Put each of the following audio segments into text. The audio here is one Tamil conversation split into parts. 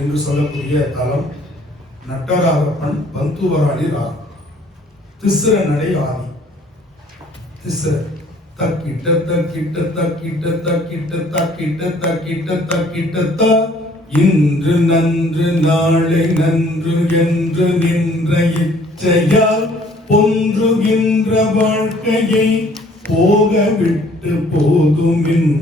என்று சொல்லக்கூடிய தலம் நட்டராகப்பன் பந்துவராளி ராகம் திஸ்ர நடை ஆதி திஸ்ர தக்கிட்ட தக்கிட்ட தக்கிட்ட தக்கிட்ட தக்கிட்ட தக்கிட்ட தக்கிட்ட த இன்று நன்று நாளை நன்று என்று நின்ற இச்சையால் பொன்றுகின்ற வாழ்க்கையை போக விட்டு போதுமின்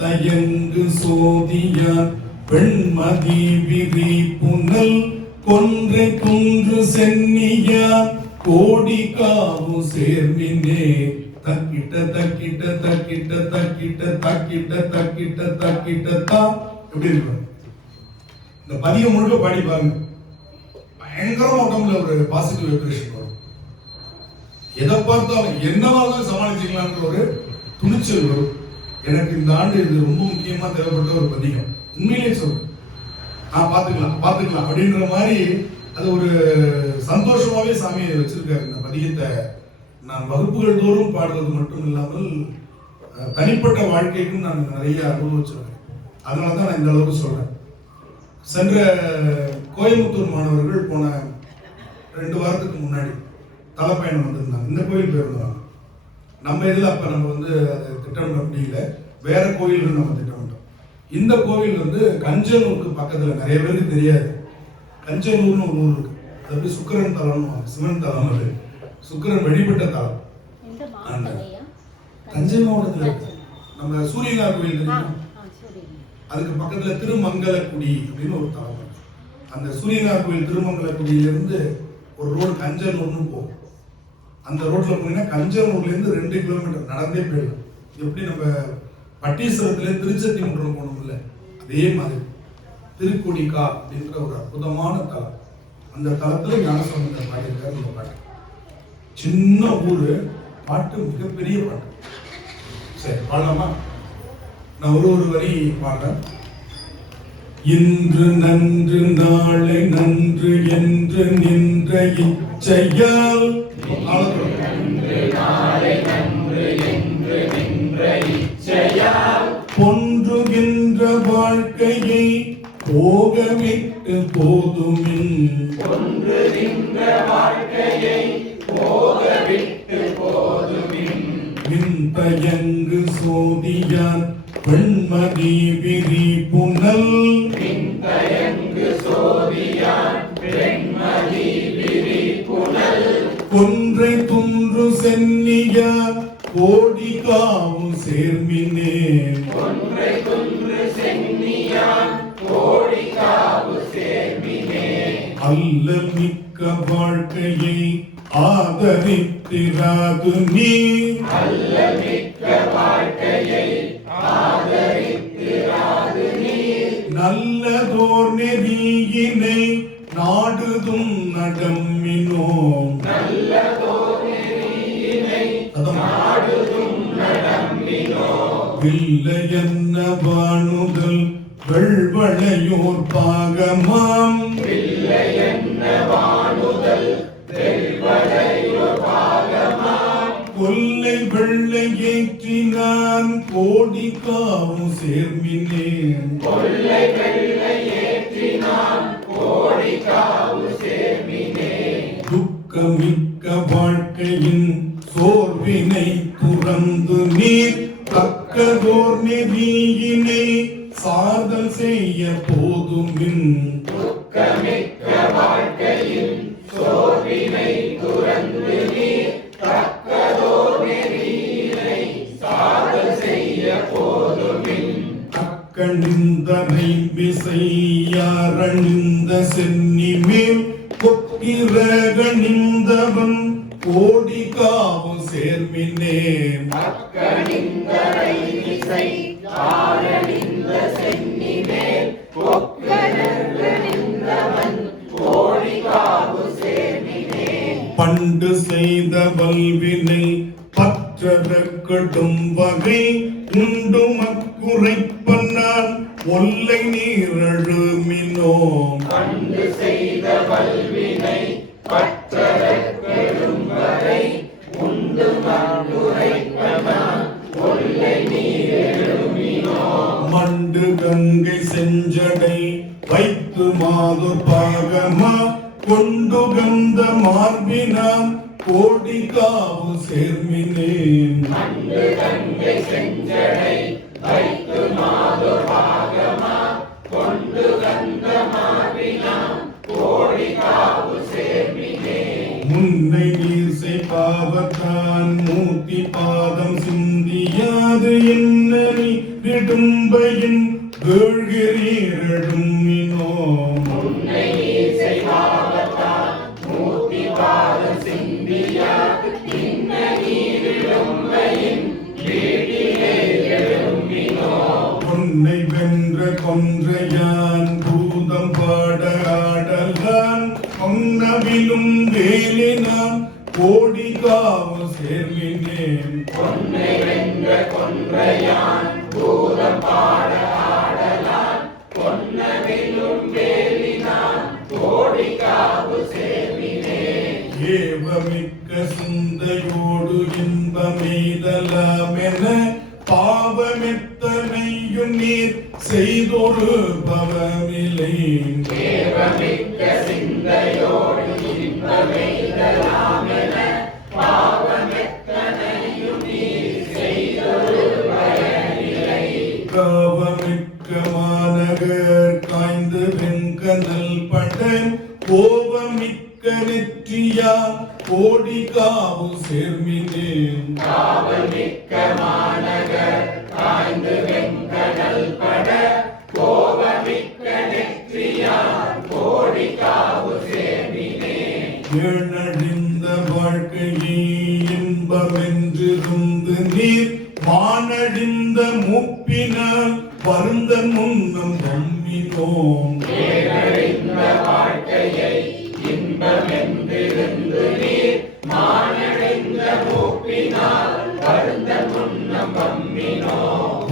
தயங்கு சோதியார் பெண்மதி விரி புனல் கொன்றை குன்று சென்னியார் கோடி காவு சேர்மினே தக்கிட்ட தக்கிட்ட தக்கிட்ட தக்கிட்ட தக்கிட்ட தக்கிட்ட தக்கிட்ட தா எப்படி இருக்கு இந்த பதியம் முழுக்க பாடி பாருங்க. பயங்கரமா உடம்புல ஒரு பாசிட்டிவ் வைப்ரேஷன் வரும். எதை பார்த்தாலும் என்னவாக சமாளிச்சுக்கலான்ற ஒரு துணிச்சல் வரும். எனக்கு இந்த ஆண்டு இது ரொம்ப முக்கியமா தேவைப்பட்ட ஒரு பதிகம். உண்மையிலே சொல்றேன், பாத்துக்கலாம் பாத்துக்கலாம் அப்படின்ற மாதிரி அது ஒரு சந்தோஷமாவே சாமியை வச்சிருக்காரு. இந்த பதிகத்தை நான் வகுப்புகள் தோறும் பாடுவது மட்டும் இல்லாமல் தனிப்பட்ட வாழ்க்கைக்கும் நான் நிறைய அனுபவிச்சிருக்கேன். அதனாலதான் நான் இந்த அளவுக்கு சொல்றேன். சென்ற கோயம்புத்தூர் மாணவர்கள் போன 2 வாரத்துக்கு முன்னாடி தலைப்பயணம் வந்திருந்தாங்க. இந்த கோயில் போயிருந்தாங்க. நம்ம இதில் அப்ப நம்ம அதை திட்டமிட முடியல. வேற கோயில்கள் நம்ம திட்டமிட்டோம். இந்த கோவில் கஞ்சனூருக்கு பக்கத்துல, நிறைய பேருக்கு தெரியாது, கஞ்சனூர்னு ஒரு ஊர் இருக்கு. அது சுக்கிரன் தலம், சிவன் தலம். அது சுக்கிரன் வழிபட்ட தலம். அந்த தஞ்சை மாவட்டத்தில் இருக்கு. நம்ம சூரியனார் கோயில் தெரியுமா? அதுக்கு பக்கத்துல திருமங்கலக்குடி அப்படின்னு ஒரு தலம் இருக்கு. அந்த சூரியனார் கோயில் திருமங்கலக்குடியிலிருந்து ஒரு ரோடு கஞ்சனூர்னு போகும். அந்த ரோட்ல போனீங்கன்னா கஞ்சனூர்ல இருந்து 2 கிலோமீட்டர் நடந்தே போயிடலாம். எப்படி நம்ம பட்டீஸ்வரத்துல திருச்செத்தி முன்றம் போனோம்ல, அதே மாதிரி திருக்கொடிக்கா அப்படின்ற ஒரு அற்புதமான தலம். அந்த தலத்துல ஞானசம்பந்தர் பாடியிருக்காரு. இந்த பாட்டு சின்ன ஊரு, பாட்டு மிகப்பெரிய பாட்டு. சரி பாடலாமா? நான் ஒரு வரி பாடுறேன். இன்று நன்று நாளை நன்று என்று நின்ற இச்சையால் பொன்றுகின்ற வாழ்க்கையை போகவிட்டு போதுமின் தயங்கு சோதியார் பெண்மதி விரி புனல் கொன்றை துன்று சென்னியார் கோடி காவு சேர்மினே அல்ல மிக்க வாழ்க்கையை ஆதரித்திராது நீர் நல்லதோர் நெறியினை நாடுதும் நடம்மினோ வில்லையன்ன வாணுதல் வெள்வளையோர் பாகமாம் கொல்லை வெள்ளை ஏற்றினான் கோடி காவு சேர்மினேன் துக்கமிக்க வாழ்க்கையின் சோர்வினை துறந்து நீர் தக்கதோர் நெறியினை சாதல் செய்ய போதுமின் அக்கணிந்தனை விசையாரணிந்த சென்னி மேல் கொக்கிரகணிந்தவன் கோடி காவு சேர்மினே பண்டு செய்த வல்வினை பற்றதற்கடும் வகை உண்டு மக்குரைப்பன்னான் ஒல்லை நீரழுமினோ பண்டு செய்த வல்வினை பற்றதற்கடும் வகை உண்டு மக்குரைப்பன்னான் ஒல்லை நீரழுமினோ மண்டு கங்கை செஞ்சடை வைத்து மாதொர் பாகமா கொண்டு கந்த மார்பினான் கோடி காவு சேர்மினேன் செஞ்சடை வைத்து மாதொர் பாகமா கொண்டு கந்த மார்பினான் கோடி காவு சேர்மினேன் முன்னை நீர்சை பாவத்தான் மூர்த்தி பாதம் சிந்தியாது என்ன நீ விடும்பையின் வேள்கிறீரடும் முன்னை நீர்சை பாவத்தான் மூர்த்தி பாதம் சிந்தியாது என்ன நீ விடும்பையின் வீட்டிலே எழும்பினோ பொன்னை வென்ற கொன்றையான் பூதம் பாட ஆடலான் பொன்னவிலும் வேலினான் கோடி காவு சேர்மினேன் பொன்னை வென்ற கொன்றையான் பூதம் பாட ஆடலான் பொன்னவிலும் வேலினான் கோடி காவு சேர்மினேன் ஏவமிக்க சிந்தையோடு இன்பமெய்தலாமென பாவமெத்தனையும் நீர் செய்தொரு பவமில்லை தேவமிக்க சிந்தையோடு இன்பமெய்தலாமென பாவமெத்தனையும் நீர் செய்தொரு பயனில்லை காவமிக்க மாநகர் காய்ந்து வெண்கனல் பட கோபமிக்க நெற்றியா கோடி காவு சேர்மினேன் காவமிக்க மாநகர் காய்ந்து வெண்கடல் பட கோபமிக்க நெற்றியார் கோடி காவு சேர்மினே ஏனழிந்த வாழ்க்கையே இன்பமென்றிருந்து நீர் மானடிந்த மூப்பினால் வருந்தன் முன்னம் தம்மினோம் ஏனழிந்த வாழ்க்கையை இன்பமென்றிருந்து நீர் மானடைந்த மூப்பினால் வருந்த முன்னம் வம்மினோ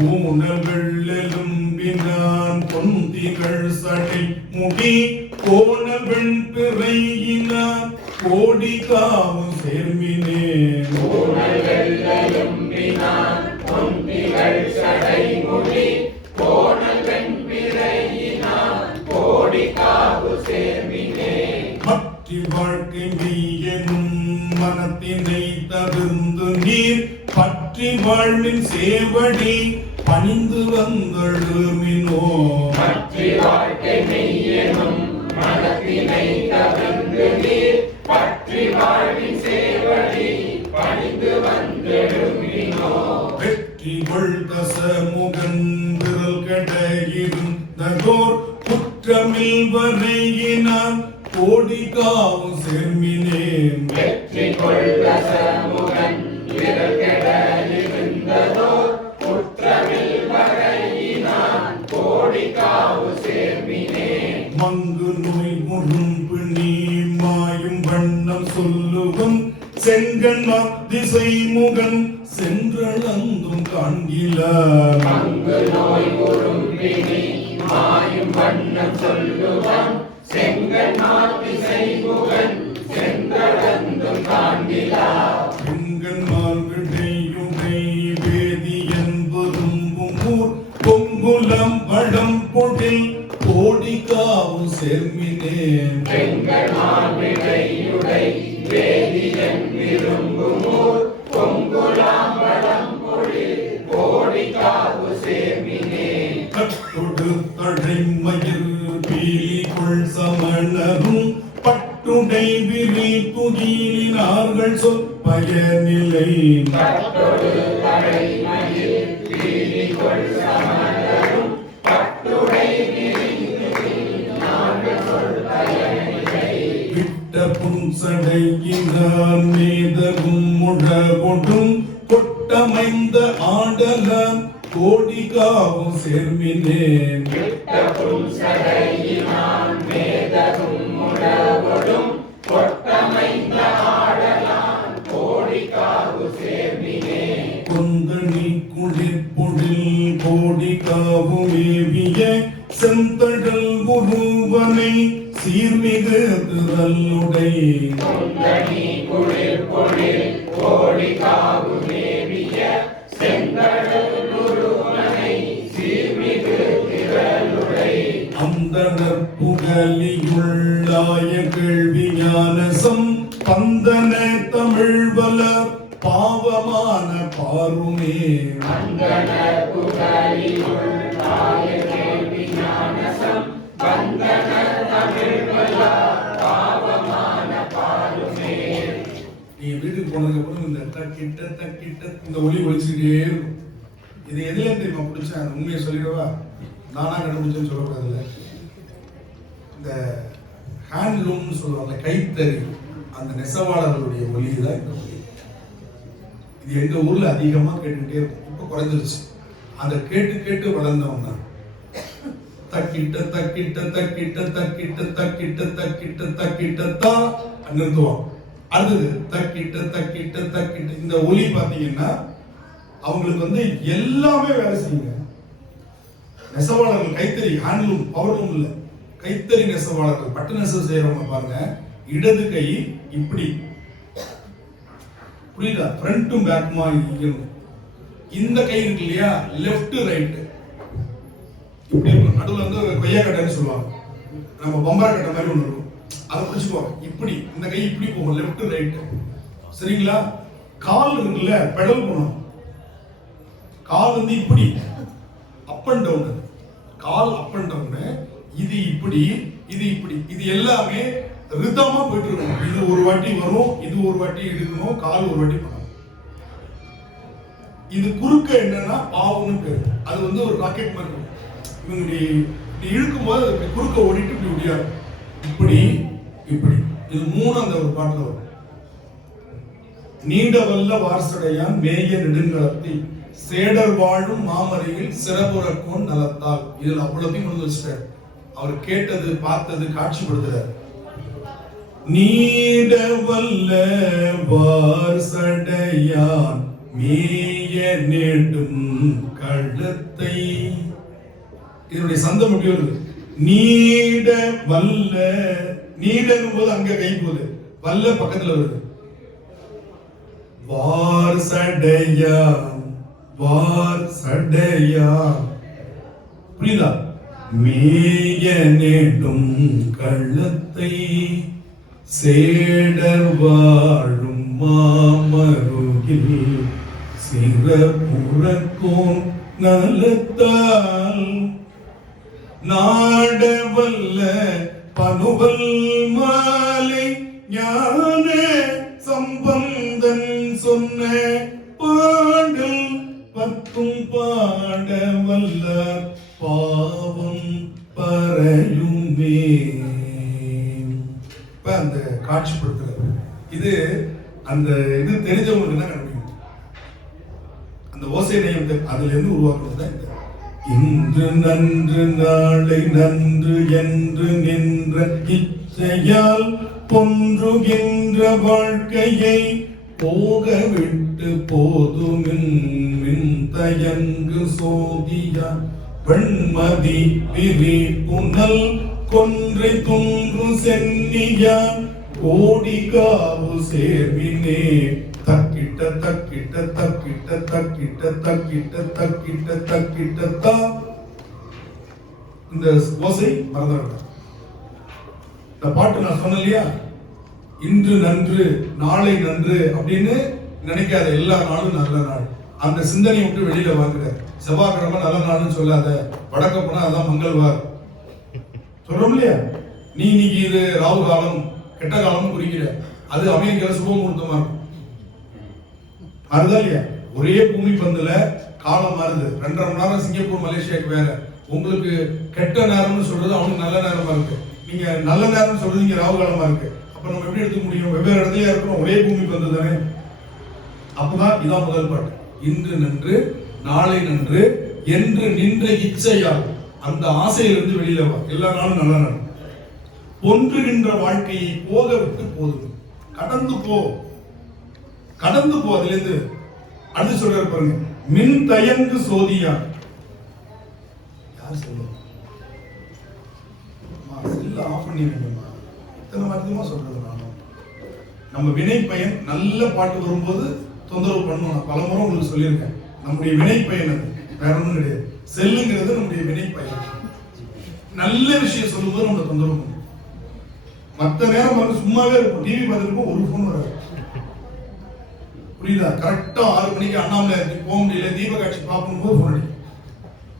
ஊனல் வெள்ளெலும்பினான் பொந்திகள் சடை முடி கோணல் வெண்பிறையினான் கோடி காவு சேர்மினேன் ஊனல் வெள்ளெலும்பினான் பொந்திகள் சடை முடி கோணல் வெண்பிறையினான் கோடி காவு சேர்மினே மற்றி வாழ்க்கை மெய்யெனும் மனத்தினை தவிர்ந்து நீர் பற்றி வாழ்வின் சேவடி பணிந்து வந்தழுமினோ மற்றி வாழ்க்கை மெய்யெனும் மனத்தினை தவிர்ந்து நீர் பற்றி வாழ்வின் சேவடி பணிந்து வந்தெழுமினோ வெற்றி கொள் தசமுகன் விரல் கடையிருந்ததோர் குற்றமில் வரையினான் கோடி காவு சேர்மினேன் வெற்றி கொள்ள சமுகன் விரல் கெட இருந்ததோர் குற்றமில் வரையினான் கோடி காவு சேர்மினே மங்கு நோய் முரும்பு நீ மாயும் வண்ணம் சொல்லுவன் செங்கன்மார் திசை முகன் சென்றளந்தும் காண்கிலார் அங்கு நோய் உறும்பினி மாயும் வண்ணம் சொல்லுவான் செங்கன் மாத்திசை முகன் சென்றடந்தும் காண்கிலா செங்கன்மார் விடையுடை வேதியன் விரும்பும் ஊர் பொங்குலம் பழம் பொழில் கோடி காவு சேர்மினேன் செங்கன் மாவிடையுடை வேதியன் விரும்புமோர் பொங்குலாம்பழம் பொழில் கோடி காவு சேர்மினே கட்டொடு தடைமயிர் பீலி கொள் சமணரும் பட்டுடை விரி துகிலினார்கள் சொல் பயனில்லை பட்டொடு தலைமயில் பீலி கொள் சமணரும் பட்டுடை விரிந்துகில் நாங்கள் சொல் பயனில்லை விட்ட புன்சடையினான் மேதகும் முழகொடும் கொட்டமைந்த ஆடலான் கோடி காவு சேர்மினேன் விட்ட புன்சடையினான் மேதகும் முழவொடும் கொட்டமைந்த ஆடலான் கோடி காவு சேர்மினே கொந்தணி குளிர்பொழில் கோடி காவு மேவிய செந்தழல் உருவனை சீர்மிகு திரளுடை கொந்தணி குளிர் பொழில் கோடி காவு மேவிய செந்தழல் உருவனை சீர்மிகு திரளுடை அந்த அந்தனர் புகலியுள்ளாய கேள்வி ஞானசம் பந்தன தமிழ் வளர் பாவமான பாருமே அந்தனர் புகலியுள்ளாய கேள்வி ஞானசம் பந்தன தமிழ் வளர் பாவமான பாருமே. நீங்க வீட்டுக்கு போனதுக்கு அப்புறம் இந்த தக்கிட்ட இந்த ஒலி ஒலிச்சுக்கிட்டே இருக்கும். இது எதுல தெரியுமா பிடிச்சேன்? உண்மையை சொல்லிடவா? நானா கண்டுபிடிச்சேன்னு சொல்லக்கூடாதுல்ல. இந்த ஹேண்ட்லூம்னு சொல்லுவாங்க, கைத்தறி, அந்த நெசவாளர்களுடைய ஒலி தான் இந்த ஒலி. இது எங்க ஊர்ல அதிகமா கேட்டுக்கிட்டே இருக்கும். இப்ப குறைஞ்சிருச்சு. அதை கேட்டு கேட்டு வளர்ந்தவங்க தக்கிட்ட தான் நிறுத்துவோம். அடுத்தது தக்கிட்ட இந்த ஒலி பாத்தீங்கன்னா அவங்களுக்கு வந்து எல்லாமே வேலை செய்யுங்க. நெசவாளர்கள், கைத்தறி, ஹேண்ட்லூம், பவர்லூம் இல்ல, கைத்தறி நெசவாளர்கள், பட்டு நெசவு செய்யறவங்க பாருங்க, இடது கை இப்படி, புரியுதா? ஃப்ரண்ட்டும் பேக்குமா இருக்கணும். இந்த கை இருக்கு இல்லையா, லெஃப்ட் ரைட் இப்படி இருக்கும். நடுவில் வந்து கொய்யா கட்டைன்னு சொல்லுவாங்க, நம்ம பம்பர கட்டை மாதிரி ஒன்று இருக்கும், அதை பிடிச்சுக்கோங்க. இப்படி இந்த கை இப்படி போகும், லெஃப்ட் ரைட். சரிங்களா? கால் இருக்குல்ல, பெடல் பண்ணணும். கால் வந்து இப்படி அப் அண்ட் டவுன், கால் அப் அண்ட் டவுன். இது இப்படி, இது இப்படி, இது எல்லாமே ரிதமா போயிட்டு இருக்கணும். இது ஒரு வாட்டி வரும், இது ஒரு வாட்டி எடுக்கணும், கால் ஒரு வாட்டி பண்ணணும். இது குறுக்க என்னன்னா பாவுன்னு பேரு. அது வந்து ஒரு ராக்கெட் மாதிரி இருக்கும். இவங்க இப்படி இழுக்கும் போது குறுக்க ஓடிட்டு இப்படி முடியாது, இப்படி இப்படி. இது மூணு அந்த ஒரு பாட்டுல வரும். நீண்ட வல்ல வார்சடையான் மேய நெடுங்கலத்தி சேடர் வாழும் மாமரையில் சிறப்புறக்கோன் நலத்தால். இதுல அவ்வளவையும் கொண்டு வச்சுட்டார். அவர் கேட்டது, பார்த்தது, காட்சிப்படுத்துறார். நீட வல்ல வார்சடையான் மேய நெடும் கழுத்தை. இதனுடைய சந்தம் எப்படி வருது? நீட வல்ல, நீடனும் போது அங்க கை போகுது, வல்ல பக்கத்துல வருது. வார்சடையான், வார்சடையான், புரியுதா? மேய நெடும் கழுத்தை சேடர் வாழும் மாமருகில் சிறப்புறக்கோன் நலத்தால் நாடவல்ல பனுவல் மாலை ஞான சம்பந்தன் சொன்ன பாடல் பத்தும் பாடவல்ல பாவம் பறையுமே. இப்ப அந்த காட்சிப்படுத்துறது இது, அந்த இது தெரிஞ்சவங்களுக்கு என்ன கண்டுபிடிக்கும்? அந்த ஓசை நயம் அதுல இருந்து உருவாக்குறது தான் இந்த இன்று நன்று நாளை நன்று என்று நின்ற இச்சையால் பொன்றுகின்ற வாழ்க்கையை போக விட்டு போதுமின் தயங்கு சோதியா வெண்மதி பிரி புனல் கொன்றை துன்று சென்னியான் கோடி காவு சேர்வினே தக்கிட்ட தக்கிட்ட தக்கிட்ட தக்கிட்ட தக்கிட்ட தக்கிட்ட தக்கிட்ட தா. இந்த ஓசை மறந்துவிட. இந்த பாட்டு நான் சொன்னேன் இல்லையா, இன்று நன்று நாளை நன்று அப்படின்னு நினைக்காத, எல்லா நாளும் நல்ல நாள். அந்த சிந்தனை விட்டு வெளியில வாங்குற. செவ்வாய்க்கிழமை நல்ல நாள்னு சொல்லாத, வடக்க போனா அதான் மங்கள்வார் சொல்றோம் இல்லையா. நீ இன்னைக்கு இது ராகு காலம் கெட்ட காலம் குறிக்கிற, அது அமெரிக்கால சுபமுகூர்த்தமா இருக்கும். அதுதான் இல்லையா, ஒரே பூமி பந்துல காலம் மாறுது. 2.5 மணி நேரம் சிங்கப்பூர் மலேசியாவுக்கு வேற. உங்களுக்கு கெட்ட நேரம்னு சொல்றது அவனுக்கு நல்ல நேரமா இருக்கு, நீங்க நல்ல நேரம்னு சொல்றது இங்க ராகு காலமா இருக்கு. அப்ப நம்ம எப்படி எடுத்துக்க முடியும்? வெவ்வேறு இடத்துல இருக்கிறோம், ஒரே பூமி பந்து தானே. அப்பதான் இதான் முதல் பாட்டு. இன்று நன்று நாளை நன்று என்று நின்ற இச்சையால், அந்த ஆசையிலிருந்து வெளியில வா, எல்லா நாளும் நல்ல நாள். ஒன்றுகின்ற வாழ்க்கையை போக விட்டு போதும், கடந்து போ, கடந்து போ. அதுல இருந்து அடுத்து சொல்ற பாருங்க, மின் தயங்கு சோதியா. யார் சொல்லுங்க? செல்ல ஆஃப் பண்ணிருக்கேம்மா, இத்தனை மருத்துவமா சொல்றது. நானும் நம்ம வினை பயன் நல்ல பாட்டு வரும்போது தொந்தரவு பண்ணுவோம். நான் பலமுறை உங்களுக்கு சொல்லியிருக்கேன், நம்முடைய வினை பயன் அது வேற ஒன்றும் கிடையாது. செல்லுங்கிறது நம்முடைய வினை பயன். நல்ல விஷயம் சொல்லும்போது நம்ம தொந்தரவு பண்ணும். மற்ற நேரம் வந்து சும்மாவே இருக்கும், டிவி பார்த்துருப்போம், ஒரு போன் வராது. புரியுதா? கரெக்டா 6 மணிக்கு அண்ணாமலை போக முடியல, தீபகாட்சி பார்க்கணும் போது போன் அடிக்கும்.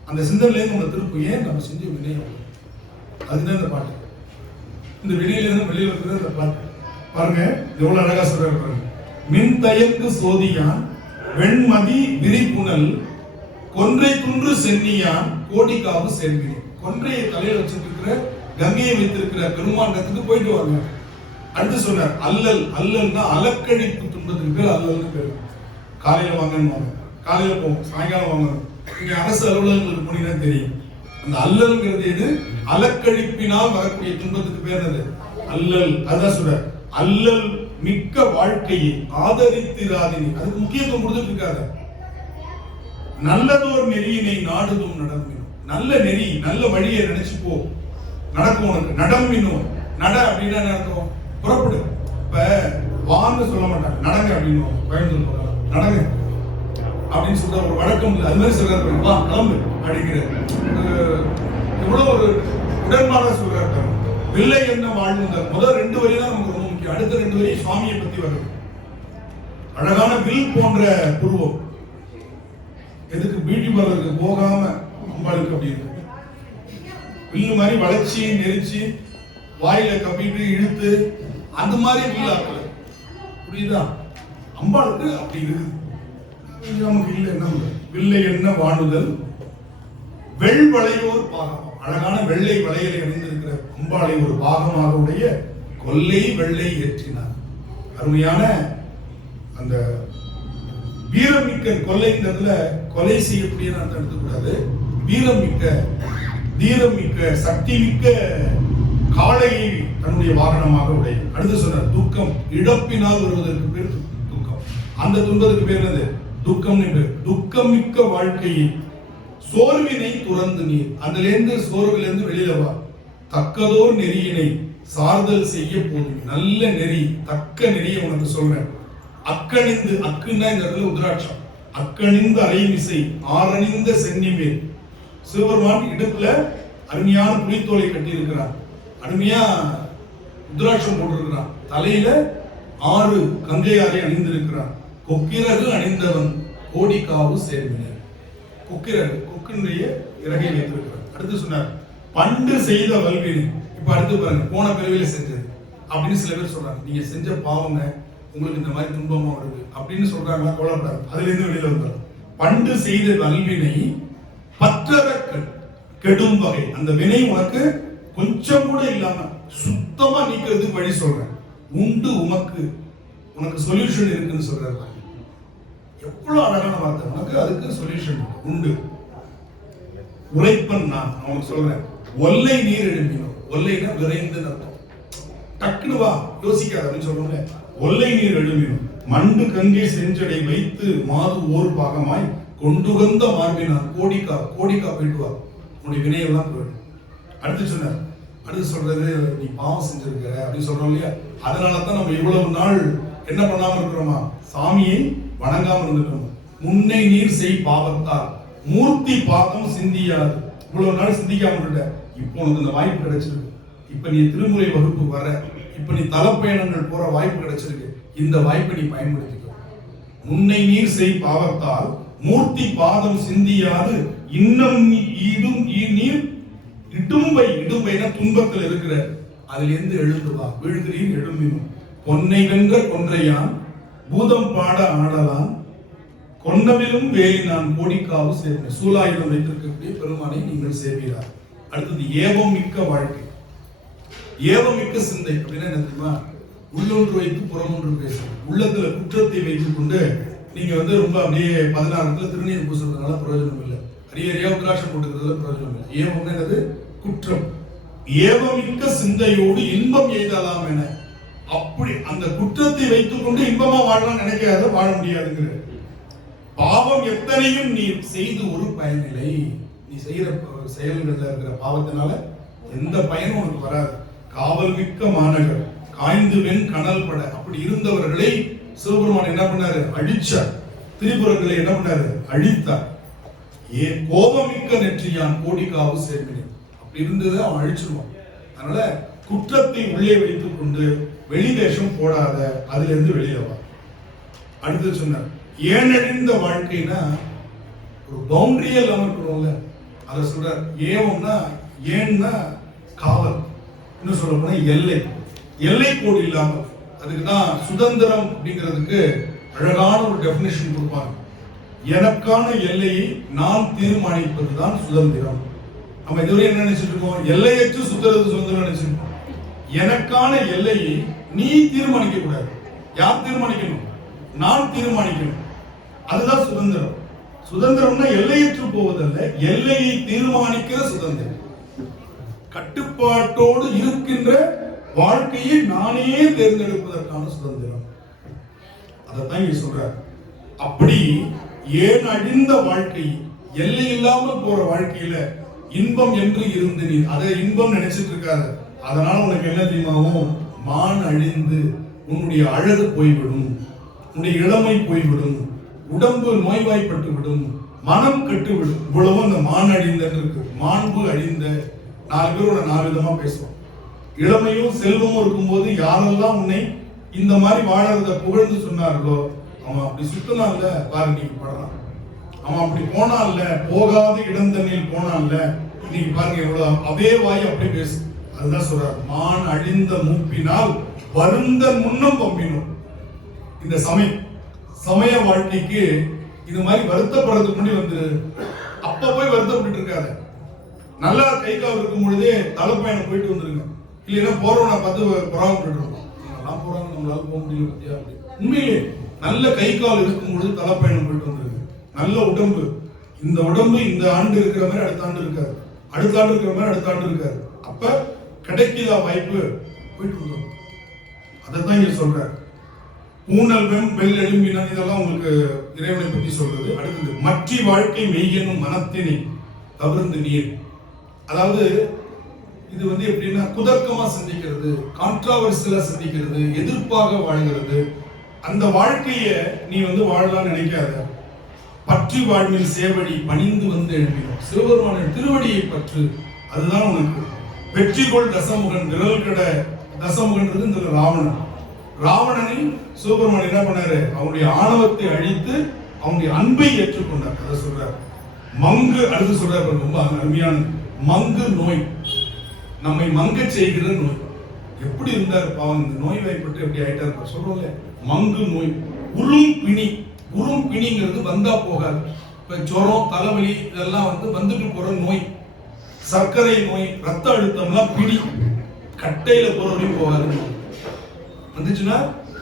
அந்த சிந்தனையிலேருந்து நம்ம திருப்பி ஏன் நம்ம செஞ்ச வினயம், அதுதான் இந்த பாட்டு. இந்த வினையிலிருந்து வெளியில் இருக்கிறது இந்த பாட்டு. பாருங்க எவ்வளவு அழகா சொல்றாரு பாருங்க. மின் தயக்கு சோதியான் வெண்மதி விரிப்புணல் கொன்றை குன்று சென்னியான் கோடிக்காவு செல்வினி. கொன்றையை தலையில வச்சிட்டு இருக்கிற கங்கையை வைத்திருக்கிற பெருமாண்டத்துக்கு போயிட்டு வாங்க. அடுத்து சொன்னார் அல்லல். அல்லல்னா அலக்கழிப்பு துன்பத்துக்கு பேர் அல்லல்னு பேரு. காலையில வாங்கன்னு, காலையில போவோம், சாயங்காலம் வாங்கணும். இங்க அரசு அலுவலகங்களுக்கு போனீங்கன்னா தெரியும். அந்த அல்லல்ங்கிறது எது? அலக்கழிப்பினால் வரக்கூடிய துன்பத்துக்கு பேர் அது அல்லல். அதுதான் சொல்றார். அல்லல் மிக்க வாழ்க்கையை ஆதரித்திராதினி. அதுக்கு முக்கியத்துவம் கொடுத்துட்டு இருக்காரு. நல்லதோர் நெறியினை நாடுதும் நடமினும். நல்ல நெறி, நல்ல வழியை நினைச்சு போ, நடக்கும் உனக்கு. நடமினும், நட அப்படின்னா என்ன அர்த்தம்? புறப்படு. இப்ப வான்னு சொல்ல மாட்டாங்க, நடங்க அப்படின்னு. கோயம்புத்தூர் நடங்க அப்படின்னு சொல்ற ஒரு வழக்கம் இல்லை. அது மாதிரி சொல்றாரு, வா கிளம்பு அப்படிங்கிற எவ்வளவு ஒரு உடன்பாட சொல்றாரு. வில்லை என்ன வாழ்ந்த முதல் 2 வரி தான் நமக்கு ரொம்ப முக்கியம். அடுத்த 2 வரி சுவாமியை பத்தி வரும். அழகான வில் போன்ற புருவம். எதுக்கு? பியூட்டி பார்லருக்கு போகாம அம்பாளுக்கு அப்படி இருக்கு. வில்லு மாதிரி வளைச்சி நெரிச்சு வாயில கப்பிட்டு இழுத்து அந்த மாதிரி வில் ஆக்கல. புரியுதா? அம்பாளுக்கு அப்படி இருக்கு. நமக்கு இல்லை. என்ன வில்லை என்ன வாணுதல் வெள்வளையோர் பாகம். அழகான வெள்ளை வளையலை அணிந்திருக்கிற அம்பாளை ஒரு பாகமாக உடைய கொல்லை வெள்ளை ஏற்றினார். அருமையான அந்த வீரமிக்க கொல்லைங்கிறதுல கொலை செய்யக்கூடிய அர்த்தம் எடுத்துக்கூடாது. வீரமிக்க, தீரமிக்க, சக்தி மிக்க காளையை தன்னுடைய வாகனமாக உடைய. அடுத்து சொன்னார் துக்கம். இழப்பினால் வருவதற்கு பேர் துக்கம். அந்த துன்பத்துக்கு பேர் என்னது? துக்கம்னு பேர். துக்கம் மிக்க வாழ்க்கையை சோர்வினை துறந்து நீர். அதுல இருந்து சோர்வில இருந்து வெளியில வா. தக்கதோர் நெறியினை சார்தல் செய்ய போதும். நல்ல நெறி, தக்க நெறியை உனக்கு சொல்றேன். அக்கணிந்து, அக்குன்னா இந்த இடத்துல உத்ராட்சம். அக்கணிந்த அரைமிசை ஆரணிந்த சென்னிமேல். சிவபெருமான் இடுப்புல அருமையான புலித்தோலை கட்டி இருக்கிறார். அருமையா உத்ராட்சம் போட்டிருக்கிறான். தலையில 6 கங்கையாரை அணிந்திருக்கிறான். கொக்கிரகு அணிந்தவன் கோடிக்காவு சேர்வினர். கொக்கிரகு, கொக்கினுடைய இறகை வைத்திருக்கிறார். அடுத்து சொன்னார் பண்டு செய்த வல்வினை. இப்ப அடுத்து பாருங்க, போன பிறவில செஞ்சது அப்படின்னு சில பேர் சொல்றாங்க. நீங்க செஞ்ச பாவங்க உங்களுக்கு இந்த மாதிரி துன்பமா வருது அப்படின்னு சொல்றாங்களா? கொள்ளப்படாது. அதுல இருந்து வெளியில வந்தார். பண்டு செய்த வல்வினை பற்றற கெடும் வகை. அந்த வினை உனக்கு கொஞ்சம் கூட இல்லாம சுத்தமா நீக்கிறதுக்கு வழி சொல்றேன். உண்டு உமக்கு, உனக்கு சொல்யூஷன் இருக்குன்னு சொல்றாரு. எவ்வளவு அழகான வார்த்தை. உனக்கு அதுக்கு சொல்யூஷன் உண்டு. உரைப்பன் நான் அவனுக்கு சொல்றேன். ஒல்லை நீர் எழுப்பினோம். ஒல்லைனா விரைந்து அர்த்தம். டக்குனு வா, யோசிக்காத அப்படின்னு சொல்றோம்ல. ஒல்லை நீர் எழுப்பினோம். மண்டு கங்கை செஞ்சடை வைத்து மாது ஓர் பாகமாய் கொண்டுகந்த மார்பினான் கோடிக்கா. கோடிக்கா போயிட்டு வா, உன்னுடைய வினையெல்லாம் போயிடும். அடுத்து சொன்னார். அடுத்து சொல்றது நீ பாவம் செஞ்சிருக்க அப்படின்னு சொல்றோம் இல்லையா? அதனாலதான் நம்ம இவ்வளவு நாள் என்ன பண்ணாம இருக்கிறோமா? சாமியை வணங்காம இருந்துட்டோம். முன்னை நீர் செய் பாவத்தால் மூர்த்தி பாகம் சிந்தியாது. இவ்வளவு நாள் சிந்திக்காம இருந்த. இப்போ உனக்கு இந்த வாய்ப்பு கிடைச்சிருக்கு. இப்ப நீ திருமுறை வகுப்பு வர, இப்ப நீ தலப்பயணங்கள் போற வாய்ப்பு கிடைச்சிருக்கு. இந்த வாய்ப்பை நீ பயன்படுத்திக்கோ. முன்னை நீர் செய் பாவத்தால் மூர்த்தி பாதம் சிந்தியாது இன்னும் ஈதும் நீர் இடும்பை. இடும்பைனா துன்பத்தில் இருக்கிற, அதுல இருந்து எழுந்து வா. விழுகிறீர் எழும்பினும் பொன்னை வென்ற கொன்றையான் பூதம் பாட ஆடலாம் கொன்னவிலும் வேலினான் கோடிக்காவு சேர்ந்த. சூலாயுதம் வைத்திருக்கக்கூடிய பெருமானை நீங்கள் சேர்வீரார். அடுத்தது ஏவம் மிக்க வாழ்க்கை, ஏவம் மிக்க சிந்தை. அப்படின்னா என்ன தெரியுமா? உள்ளொன்று வைத்து புறமொன்று பேசும். உள்ளத்துல குற்றத்தை வைத்துக் கொண்டு நீங்க ரொம்ப அப்படியே 16 திருநீர் பூசுறதுனால பிரயோஜனம் இல்லை. அரியறியா உத்ராட்சம் போட்டுக்கிறதுல பிரயோஜனம் இல்லை. ஏவம் என்னது? குற்றம். ஏவமிக்க சிந்தையோடு இன்பம் எய்தலாம் என. அப்படி அந்த குற்றத்தை வைத்துக் கொண்டு இன்பமா வாழலாம் நினைக்காத, வாழ முடியாதுங்கிற. பாவம் எத்தனையும் நீ செய்து ஒரு பயனில்லை. நீ செய்யற செயல்கள்ல இருக்கிற பாவத்தினால எந்த பயனும் உனக்கு வராது. காவல் மிக்க மாநகர் காய்ந்து வெண் கனல் பட. அப்படி இருந்தவர்களை சிவபெருமான் என்ன பண்ணாரு? அழிச்சார். திரிபுரங்களை என்ன பண்ணாரு? அழித்தார். கோபமிக்க நெற்றியான் கோடிக்காவு சேர்வினை. இருந்ததை அவன் அழிச்சிருவான். அதனால குற்றத்தை உள்ளே வைத்துக் கொண்டு வெளிவேஷம் போடாத, அதுல இருந்து வெளியில வா. அடுத்து சொன்னார், ஏனழிந்த வாழ்க்கைனா ஒரு பவுண்டரியே இல்லாம இருக்கணும்ல, அதை சொல்றார். ஏவம்னா ஏன்னா காவல், இன்னும் சொல்ல போனா எல்லை கோடு இல்லாமல். அதுக்குதான் சுதந்திரம் அப்படிங்கிறதுக்கு அழகான ஒரு டெபினிஷன் கொடுப்பாங்க. எனக்கான எல்லையை நான் தீர்மானிப்பதுதான் சுதந்திரம். நம்ம இதுவரை என்ன நினைச்சிட்டு இருக்கோம்? எல்லையற்று சுதந்திரம் நினைச்சிருக்கோம். எனக்கான எல்லையை நீ தீர்மானிக்க கூடாது. யார் தீர்மானிக்கணும்? நான் தீர்மானிக்கணும். அதுதான் சுதந்திரம். சுதந்திரம்னா எல்லையற்று போவதல்ல, எல்லையை தீர்மானிக்கிற சுதந்திரம். கட்டுப்பாட்டோடு இருக்கின்ற வாழ்க்கையை நானே தேர்ந்தெடுப்பதற்கான சுதந்திரம். அதைத்தான் இங்க சொல்ற. அப்படி ஏன் அழிந்த வாழ்க்கை, எல்லை இல்லாமல் போற வாழ்க்கையில இன்பம் என்று இருந்து நீ அதை இன்பம் நினைச்சிட்டு இருக்காத. அதனால உனக்கு என்ன தெரியுமாவும்? மான் அழிந்து உன்னுடைய அழகு போய்விடும், உன்னுடைய இளமை போய்விடும், உடம்பு நோய்வாய்ப்பட்டு விடும், மனம் கெட்டுவிடும். இவ்வளவு அந்த மான் அழிந்த இருக்கு. மாண்பு அழிந்த 4 பேரோட 4 விதமா பேசுவோம். இளமையும் செல்வமும் இருக்கும்போது யாரெல்லாம் உன்னை இந்த மாதிரி வாழறத புகழ்ந்து சொன்னார்களோ, அவன் அப்படி சுத்தினான்ல பாரு, நீங்க படுறான். அவன் அப்படி போனான்ல, போகாத இடம் தண்ணில் போனான்ல, நீங்க பாருங்க எவ்வளவு அதே வாய் அப்படி பேசு. அதுதான் சொல்றார், மான் அழிந்த மூப்பினால் வருந்த முன்னம் பம்பினும். இந்த சமய வாழ்க்கைக்கு இது மாதிரி வருத்தப்படுறதுக்கு முன்னாடி வந்து அப்ப போய் வருத்தப்பட்டு இருக்காத. நல்லா கை கால் இருக்கும் பொழுதே தலைப்பயணம் போயிட்டு வந்துருங்க. இல்லைன்னா போறவனை பார்த்து பொறாமப்பட்டு இருக்கோம், நான் போறாங்க நம்மளால போக முடியல பத்தியா. உண்மையிலே நல்ல கை கால் இருக்கும் பொழுது தலைப்பயணம் போயிட்டு வந்துருங்க. நல்ல உடம்பு, இந்த உடம்பு இந்த ஆண்டு இருக்கிற மாதிரி அடுத்த ஆண்டு இருக்காது, அடுத்த ஆண்டு இருக்கிற மாதிரி அடுத்த ஆண்டு இருக்காது. அப்ப கிடைக்குதா வாய்ப்பு, போயிட்டு வந்துடும். அதைத்தான் இங்க சொல்ற. ஊனல் வெல் எழும்பினான், இதெல்லாம் உங்களுக்கு இறைவனை பற்றி சொல்றது. அடுத்தது, மற்றி வாழ்க்கை மெய்யெனும் மனத்தினை தவிர்ந்து நீர். அதாவது இது வந்து எப்படின்னா குதர்க்கமா சிந்திக்கிறது, கான்ட்ராவர்சியலா சிந்திக்கிறது, எதிர்ப்பாக வாழ்கிறது. அந்த வாழ்க்கைய நீ வந்து வாழலாம் நினைக்காத. பற்றி வாழ்வில் சேவடி பணிந்து வந்து எழுப்பினோம். சிவபெருமான திருவடியை பற்று, அதுதான் உனக்கு வெற்றி கொள். தசமுகன் விரல் கட. தசமுகன்றது இந்த ராவணன். ராவணனை சிவபெருமான் என்ன பண்ணாரு? அவனுடைய ஆணவத்தை அழித்து அவனுடைய அன்பை ஏற்றுக்கொண்டார். அதை சொல்றார். மங்கு, அடுத்து சொல்றாரு, ரொம்ப அருமையான மங்கு நோய், நம்மை மங்க செய்கிற நோய். எப்படி இருந்தார் பாவம், இந்த நோய் வாய்ப்பட்டு எப்படி ஆயிட்டார் சொல்றோம்ல. மங்கு நோய். உறும் பிணி. உறும் பிணிங்கிறது வந்தா போகாது. இப்ப ஜுரம், தலைவலி இதெல்லாம் வந்து வந்துட்டு போற நோய். சர்க்கரை நோய், ரத்த அழுத்தம்லாம் பிணி, கட்டையில போறவரையும் போகாது. வந்துச்சுன்னா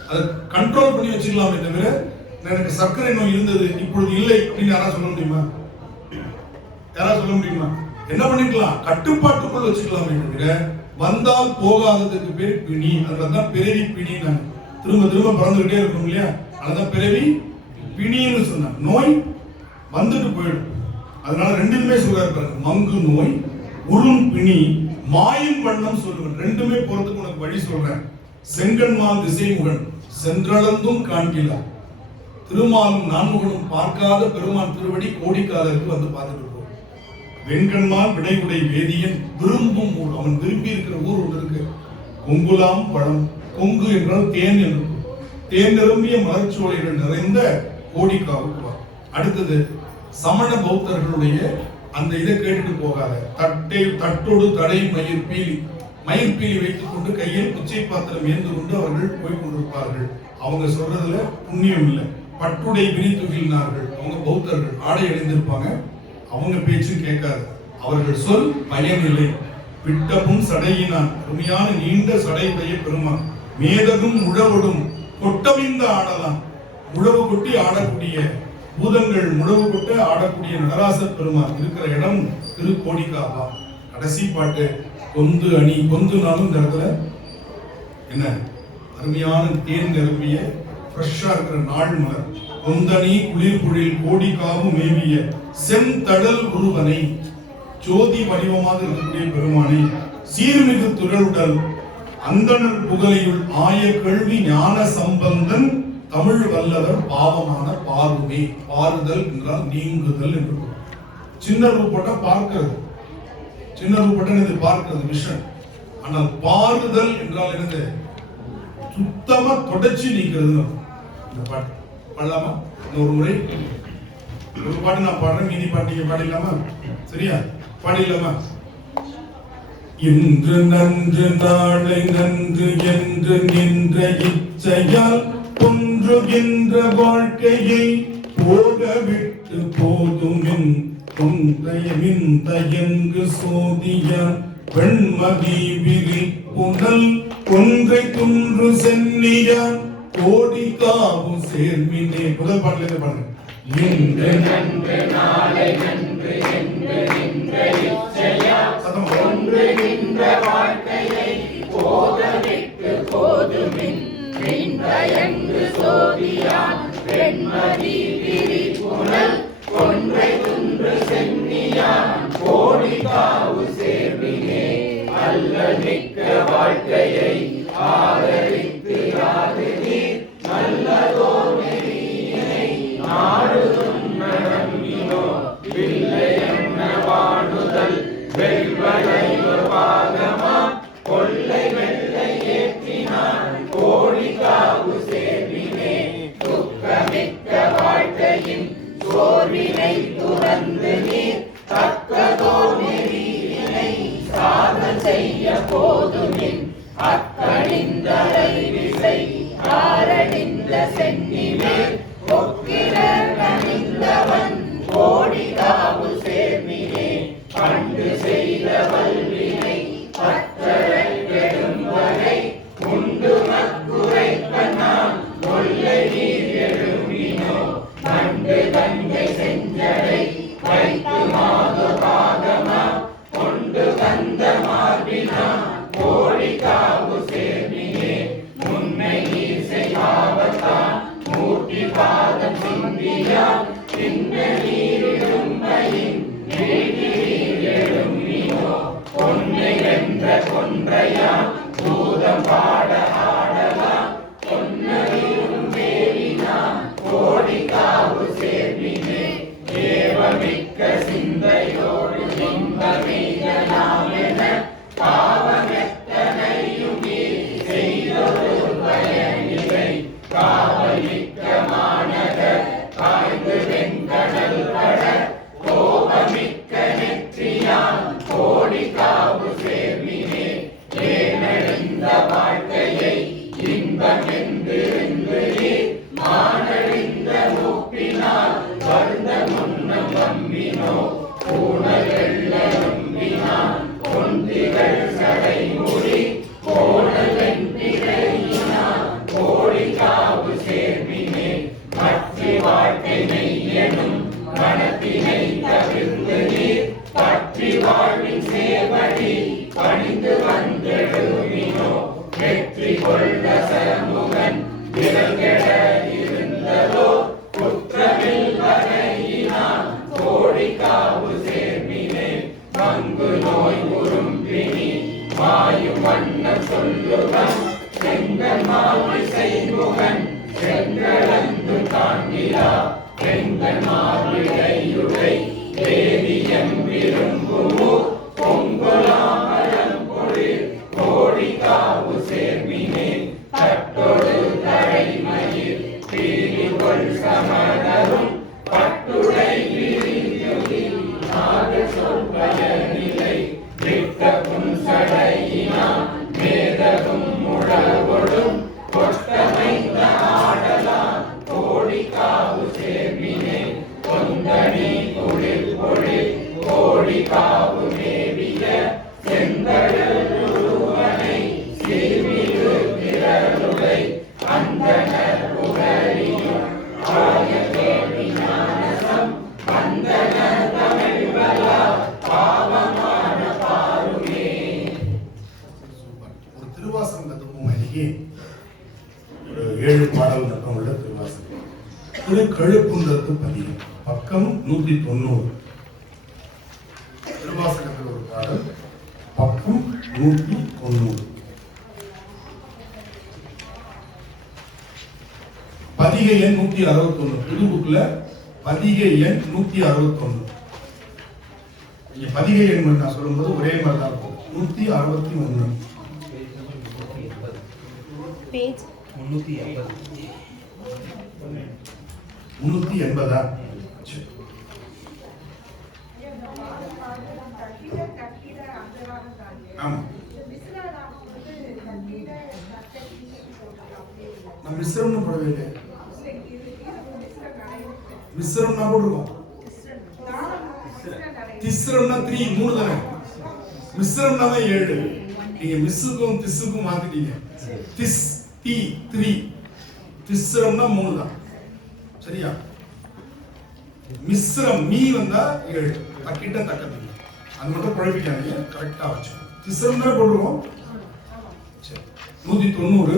அதை கண்ட்ரோல் பண்ணி வச்சுக்கலாமே தவிர, எனக்கு சர்க்கரை நோய் இருந்தது இப்பொழுது இல்லை அப்படின்னு யாராவது சொல்ல முடியுமா? யாராவது சொல்ல முடியுமா? என்ன பண்ணிக்கலாம்? கட்டுப்பாட்டுக்குள் வச்சுக்கலாமே தவிர, வந்தால் போகாததுக்கு பேர் பிணி. அதுதான் பிறவி பிணி. நான் திரும்ப திரும்ப பிறந்துகிட்டே இருக்கும் இல்லையா, அதுதான் பிறவி பிணின்னு சொன்ன. நோய் வந்துட்டு போயிடும். அதனால ரெண்டுமே சொல்றாரு, மங்கு நோய், உறும் பிணி, மாயும் வண்ணம் சொல்லுவன். ரெண்டுமே போறதுக்கு உனக்கு வழி சொல்றேன். செங்கன்மால் திசைமுகன் சென்றளந்தும் காண்கிலா. திருமாலும் நான்முகனும் பார்க்காத பெருமான் திருவடி கோடிக்காதருக்கு வந்து பார்த்துட்டு போ. வெண்கண்மால் விடையுடை வேதியன் விரும்பும் ஊர், அவன் விரும்பி இருக்கிற ஊர் ஒன்று இருக்கு. கொங்குலாம் பழம். கொங்கு என்றால் தேன் என்று. தேன் நிரம்பிய மலர்ச்சோலைகள் நிறைந்த கோடிக்காவுக்கு வா. அடுத்தது, சமண பௌத்தர்களுடைய அந்த இதை கேட்டுட்டு போகாத. தட்டோடு தடை மயிர்பீலி. மயிர்பீலி வைத்துக் கொண்டு கையில் குச்சை பாத்திரம் ஏந்து கொண்டு அவர்கள் போய் கொண்டிருப்பார்கள். அவங்க சொல்றதுல புண்ணியம் இல்லை. பட்டுடை விரித்துகினார்கள். அவங்க பௌத்தர்கள் ஆடை அணிந்திருப்பாங்க. அவங்க பேச்சு கேட்காது. அவர்கள் சொல் பயனில்லை. பிட்டப்பும் சடையினான். அருமையான நீண்ட சடையுடைய பெருமான். மேதகும் முழவடும் கொட்டமிந்த ஆடலாம். முழவு கொட்டி ஆடக்கூடிய பூதங்கள், முழவு கொட்ட ஆடக்கூடிய நடராசர் பெருமான் இருக்கிற இடம் திருக்கோடிக்காவா. கடைசி பாட்டு, கொந்து அணி. கொந்துனாலும் இந்த இடத்துல என்ன அருமையான தேன் நிரம்பிய ஃப்ரெஷ்ஷா இருக்கிற நாள் மலர். கொந்தணி குளிர் குழில் கோடிக்காவு மேவிய செந்தடல் உருவனை. ஜோதி வடிவமாக இருக்கக்கூடிய பெருமானை. சீர்மிகு துறவுடல் அந்தணர் புகழையுள் ஆய கல்வி ஞான சம்பந்தன் தமிழ் வல்லவர் பாவமான பாருமே. பாருதல் என்றால் நீங்குதல் என்று. சின்ன ரூபோட்ட பார்க்கிறது. சின்ன ரூபட்டன் இது பார்க்கிறது விஷன். ஆனால் பாருதல் என்றால் என்னது? சுத்தமா தொடச்சி நீக்கிறது. இந்த பாட்டு பாடலாமா? ஒரு முறை ஒரு பாட்டு நான் பாடுறேன், மீதி பாட்டு பாடிடலாமா? சரியா? பாடிடலாமா? இன்று நன்று நாளை நன்று என்று நின்ற இச்சையால் கொன்றுகின்ற வாழ்க்கையை போக விட்டு போதுமின் கொன்றையமின் தயங்கு சோதியான் வெண்மதி விரி புனல் கொன்றை துன்று சென்னியான் கோடி காவு சேர்மினே. முதல் பாடல பாருங்க. இன்று நன்று நாளை நன்று என்று நின்ற இச்சையால் கொன்றுகின்ற வாழ்க்கையை போக விட்டு போதுமின் தயங்கு சோதியான் வெண்மதி விரி புனல் கொன்றை துன்று சென்னியான் கோடி காவு சேர்மினே. அல்லமிக்க வாழ்க்கையை ஆதரித்து ஆதரீர் நல்லதோர் நெறியினை நாடுதும் நடமினோ வில்லையென்ன வாணுதல் வெல்வதையொரு பாகமா கொள்ளை வெள்ளை ஏற்றினான் கோடி காவு சேர்மினே. துக்கமிக்க வாழ்க்கையின் சோர்வினை துறந்து நீர் தக்கதோ நெறியினை சாதல் செய்ய போதுமின் அக்கணிந்தரை விசை ஆரணிந்த சென்னிமேல் கொக்கிரர் கணிந்தவன் கோடி காவு சேர்மினே. பண்டு செய்த வல்வினை பற்றரை கெடும் வரை உண்டு மக்குரைப்ப நாம் கொள்ளை நீர் எழுமினோ கண்டு கங்கை செஞ்சடை வைத்து மாது பாகமா கொண்டு கந்த மார்பினா கோடி காவு சேர்மினே. முன்னை நீர் செய்யாவத்தான் மூர்த்தி பாதம் சிந்தியா சின்ன நீரிடும்பையின் நீர் எழுமினோ பொன்னை வென்ற கொன்றையா தூதம் பாட ஆடலாம் பொன்னையும் வேலினா கோடி காவு சேர்மினே. தேவமிக்க சிந்தையோடு இன்பமெய்தலாமென பாவமெத்தனையும் செய்தொரு பயனிலை காவலிக்க மாநகர் காய்ந்து வெங்கடல் பட கோபமிக்க நெற்றியான் கோடி காவு சேர்மினே. ஏனழிந்த வாழ்க்கையை இன்பமென்று மானழிந்த மூப்பினால் வருந்த முன்னம் வம்பினோ பூனல் எள்ளரும்பினான் பொந்திகள் சடைமுடி கோணல் வெண்பிழையினான் கோடி காவு சேர்மினே. மற்றி வாழ்க்கை நெய்யனும் மனத்தினை தவிர்த்து நீர் பற்றி வாழ்வின் சேவடி பணிந்து வந்தெழுமினோ வெற்றி கொள்ள சமுகன் விலங்கெட இருந்ததோ குற்றமில் வரையினான் கோடி காவு சேர்மினே. பங்கு நோய் உறும்பினி மாயும் வண்ணம் சொல்லுவன் செங்கல் மாவை செய்முகன் செங்கலந்து காண்கிறா பெண்கள் மாவிடையுடை வேதியம் விரும்புமோ பொங்குலாமலம் பொழில் கோடி காவு சேர்மினே. தட்டொடு தரைமயிர் பீலிகொள் சமணரும் பட்டுடை விரியுதில் நாடு சொல்பயனிலை விட்ட புன்சடையினான் மேதகும் முழவொடும் கொட்டமைந்த ஆடலாம் கோடி காவு சேர்மினே. கொந்தனி குளிர் பொழில் கோடி காவு மேவிய செங்கடல் உருவனை சீர்மிகு திரளுடை அந்தனர் புகழியும் ஆய தேவி ஞானசம் வந்தனர் தமிழ்வலா பாவமான பாருமே. ஒரு திருவாசகம் கத்துப்போம். இன்னைக்கு ஒரு 7 பாடல் மட்டும் உள்ள திருவாசகம். திரு கழுப்புந்தத்து பதிகம் பக்கம் 190. திருவாசகத்தில் ஒரு பாடல் பக்கம் 190. பதிகை எண் 161. புது புக்ல பதிகை எண் 161. இங்க பதிகை எண் நான் சொல்லும்போது ஒரே மாதிரி தான் இருக்கும். 161 பேஜ் 380. சரி. ஆமா நான் மிஸ்ரம்னு போடவே இல்லை. மிஸ்ரம்னா போட்டிருக்கோம். திஸ்ரம்னா 3 3 தானே. மிஸ்ரம்னா தான் 7. நீங்க மிஸ்ஸுக்கும் திஸ்ஸுக்கும் மாத்திட்டீங்க. திஸ் தி 3 திஸ்ரம்னா 3 தான். சரியா? மிஸ்ரம் மீ வந்தா 7. தக்கிட்ட தக்கது. அது மட்டும் குழப்பிக்காதீங்க. கரெக்டா வச்சு. திஸ்ரம் தான் போடுறோம். சரி. 190.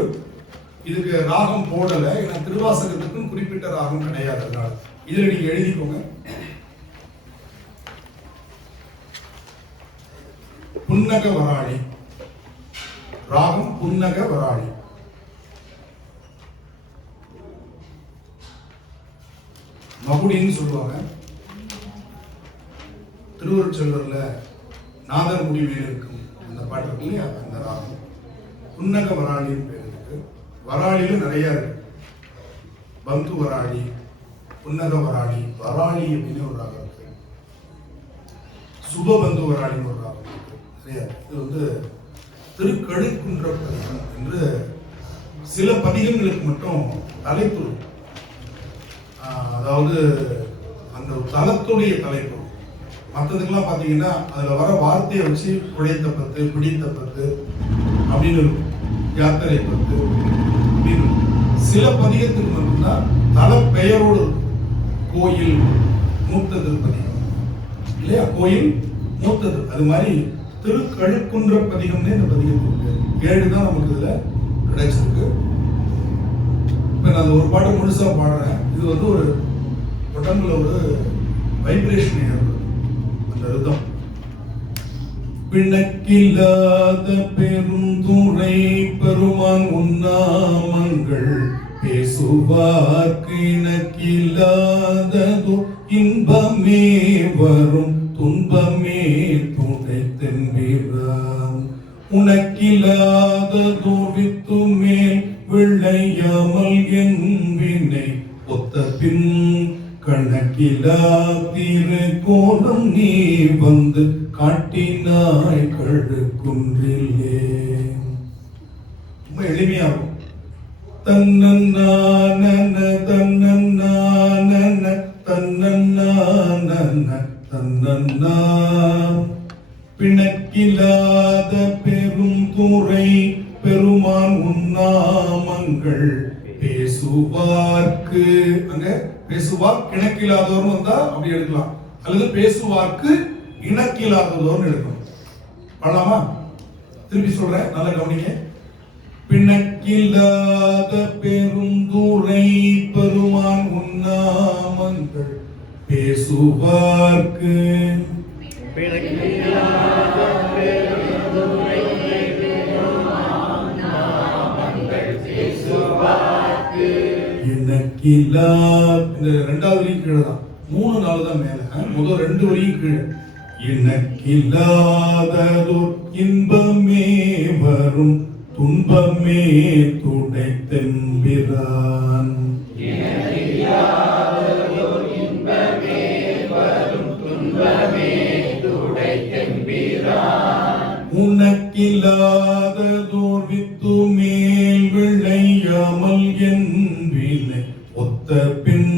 இதுக்கு ராகம் போடல. ஏன்னா திருவாசகத்துக்கும் குறிப்பிட்ட ராகம் கிடையாது. அதனால இதுல நீங்க எழுதிக்கோங்க. புன்னக வராளி. ராகம் புன்னக வராளி. மகுடின்னு சொல்லுவாங்க. திருவருட்செல்வர்ல நாதர் முடி மேல் இருக்கும் அந்த பாட்டு இருக்கு இல்லையா, அந்த ராகம் புன்னக வராளின்னு பேர் இருக்கு. வராளியில நிறைய இருக்கு. பந்து வராளி, புன்னக வராளி, வராளி அப்படின்னு ஒரு ராகம் இருக்கு. சுபபந்து வராளின்னு ஒரு ராகம் இருக்கு. சரியா? இது திருக்கழுக்குன்ற பதிகம் என்று சில பதிகங்களுக்கு மட்டும் தலைப்பு, அதாவது அந்த தலத்துடைய தலைப்பு. மற்றதுக்கெல்லாம் பார்த்தீங்கன்னா அதில் வர வார்த்தையை வச்சு குழைத்த பத்து, பிடித்த பத்து அப்படின்னு இருக்கும். யாத்திரை பத்து அப்படின்னு. சில பதிகத்துக்கு மட்டும்தான் தல பெயரோடு இருக்கும். கோயில் மூத்தது பதிகம் இல்லையா? கோயில் மூத்தது. அது மாதிரி திருக்கழுக்குன்ற பதிகம்னே இந்த பதிகத்துக்கு 7 தான் நமக்கு இதுல கிடைச்சிருக்கு. இப்ப நான் ஒரு பாட்டு முழுசா பாடுறேன். இது ஒரு உடம்புல ஒரு வைப்ரேஷன் ஏற்படும். அந்த ரிதம். பிணக்கில்லாத பெருந்துரை பெருமான் உண்ணாமங்கள் பேசுவார்க்கு இணக்கில்லாததோ இன்பமே வரும் துன்பமே துணை தென்பிரான் உனக்கில்லாததோ வித்து மேல் விளையாமல் என் வினை ஒத்த பின் கணக்கிலா திரு கோலம் நீ வந்து காட்டினாய் கழுக்குன்றிலே. ரொம்ப எளிமையாகும். தன்னன்னான தன்னன்னான தன்னன்னான தன்னன்னா பிணக்கில்லாத பெரும் துறை பெருமான் உண்ணாமங்கள் பேசுவார்க்கு. அங்க பேசுவார் கிணக்கில்லாதோர்னு வந்தா அப்படி எடுக்கலாம், அல்லது பேசுவார்க்கு இணக்கில்லாததோர்னு எடுக்கணும். பண்ணலாமா? திருப்பி சொல்றேன், நல்லா கவனிங்க. பிணக்கில்லாத பெருந்துரை பெருமான் உண்ணாமங்கள் பேசுவார்க்கு இணக்கில்லா. இந்த 2வது வரியும் கீழே தான், 3 4 தான் மேல. முதல் 2 வரியும் கீழே. இணக்கில்லாததோர் இன்பமே வரும் துன்பமே துணை தென்பிரான். உனக்கில்லாததோர் வித்து மேல் விளையாமல் என் வினை ஒத்த பின்